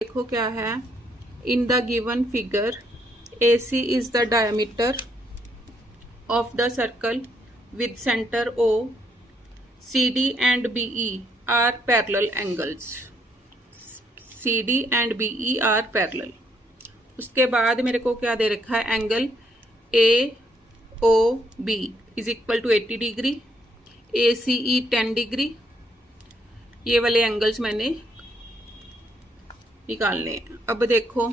देखो क्या है। In the given figure AC is the diameter of the circle with center O. CD and BE are parallel angles. CD and BE are parallel. उसके बाद मेरे को क्या दे रखा है, angle AOB is equal to 80 degree, ACE 10 degree. ये वाले एंगल्स मैंने निकालने हैं। अब देखो,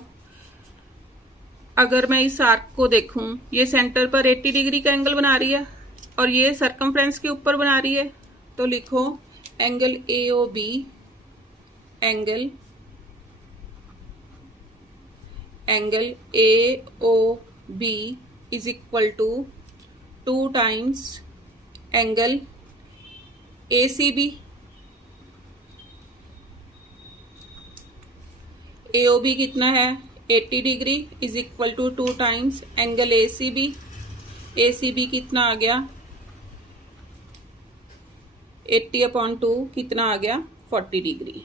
अगर मैं इस आर्क को देखूं, ये सेंटर पर 80 डिग्री का एंगल बना रही है और ये सरकमफ्रेंस के ऊपर बना रही है, तो लिखो angle AOB angle AOB is equal to 2 times angle ACB। AOB कितना है, 80 degree is equal to 2 times angle ACB। ACB कितना आ गया, 80/2 कितना आ गया, 40 डिग्री।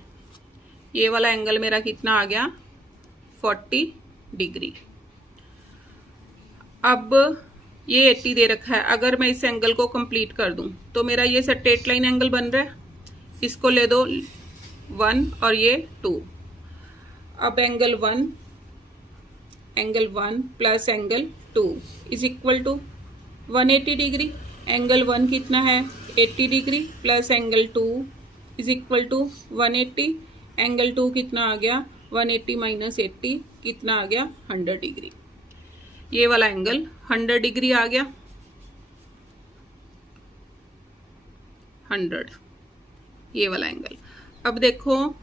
ये वाला एंगल मेरा कितना आ गया, 40 डिग्री। अब ये 80 दे रखा है, अगर मैं इस एंगल को कंप्लीट कर दूं तो मेरा ये स्ट्रेट लाइन एंगल बन रहा है। इसको ले दो 1 और ये 2। अब angle 1 plus angle 2 is equal to 180 degree. Angle 1 कितना है, 80 degree plus angle 2 is equal to 180। Angle 2 कितना आ गया, 180 माइनस 80 कितना आ गया, 100 डिग्री। ये वाला एंगल 100 डिग्री आ गया, 100 ये वाला एंगल। अब देखो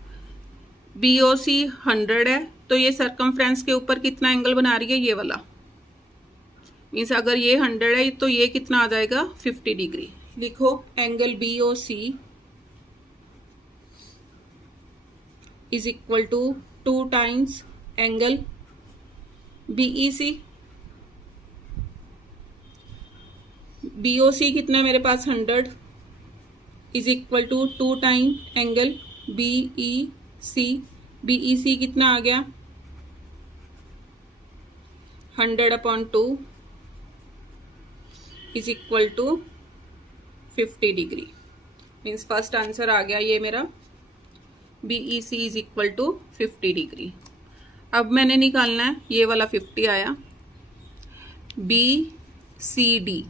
BOC 100 है, तो ये सरकमफ्रेंस के ऊपर कितना एंगल बना रही है, ये वाला। मीन्स अगर ये 100 है तो ये कितना आ जाएगा, 50 डिग्री। लिखो angle BOC is equal to 2 times angle BEC। BOC कितना है मेरे पास, 100 is equal to 2 time angle BEC। BEC कितना आ गया, 100/2 is equal to 50 degree. Means first answer आ गया ये मेरा, BEC is equal to 50 degree. अब मैंने निकालना है, ये वाला 50 आया, BCD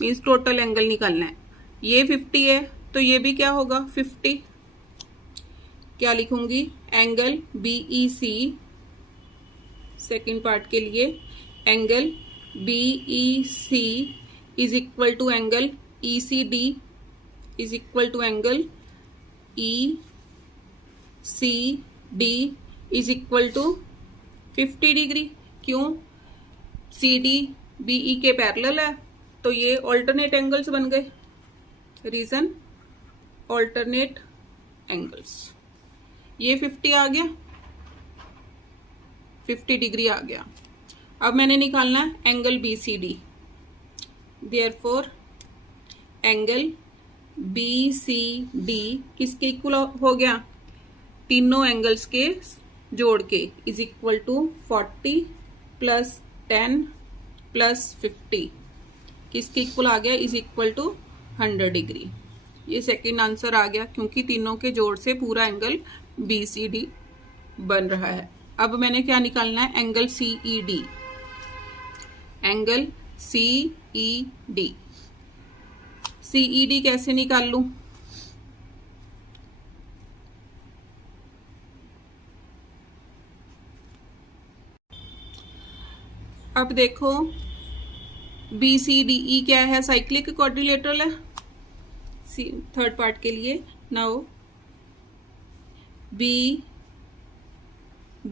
मीन्स टोटल एंगल निकालना है। ये 50 है तो ये भी क्या होगा, 50। क्या लिखूंगी, एंगल BEC सेकेंड पार्ट के लिए, angle BEC is equal to angle ECD is equal to angle ECD is equal to 50 degree. क्यों, CD BE के पैरेलल है तो ये ऑल्टरनेट एंगल्स बन गए। Reason alternate angles. ये 50 आ गया, 50 डिग्री आ गया। अब मैंने निकालना है angle BCD। Therefore angle BCD किसके इक्वल हो गया, तीनों एंगल्स के जोड़ के, is equal to 40 plus 10 plus 50 किसके इक्वल आ गया, इज इक्वल टू 100 डिग्री। ये सेकेंड आंसर आ गया क्योंकि तीनों के जोड़ से पूरा एंगल BCD बन रहा है। अब मैंने क्या निकालना है, एंगल CED। एंगल CED कैसे निकाल लूं, अब देखो BCDE क्या है, साइक्लिक क्वाड्रिलेटरल है। थर्ड पार्ट के लिए now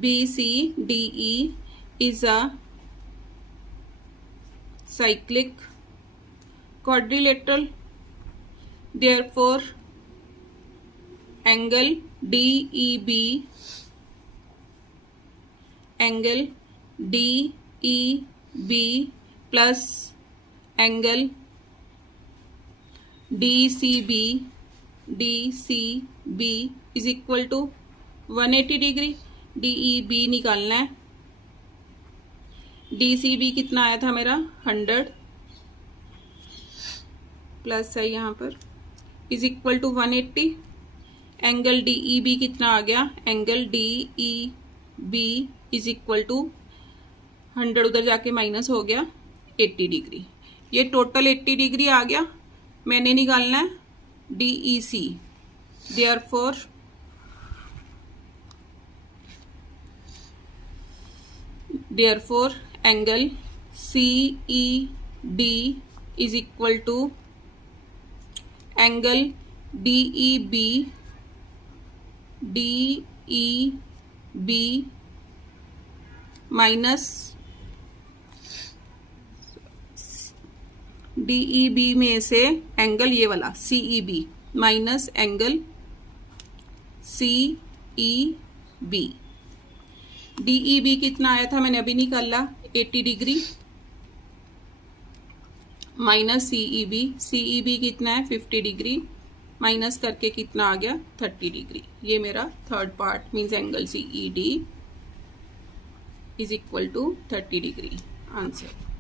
BCDE is a cyclic quadrilateral. Therefore angle DEB plus angle DCB B is equal to 180 degree. D E B निकालना है। डी सी बी कितना आया था मेरा 100 प्लस है यहाँ पर is equal to 180। Angle D E B कितना आ गया, angle D E B is equal to 100 उधर जाके माइनस हो गया 80 डिग्री। ये टोटल 80 डिग्री आ गया। मैंने निकालना है D E C. Therefore angle C E D is equal to angle D E B minus D E B में से एंगल ये वाला C E B minus angle C E B. D E B कितना आया था मैंने अभी निकाला 80 डिग्री माइनस सीई बी कितना है 50 डिग्री माइनस करके कितना आ गया 30 डिग्री। ये मेरा third part means angle C E D is equal to 30 degree answer.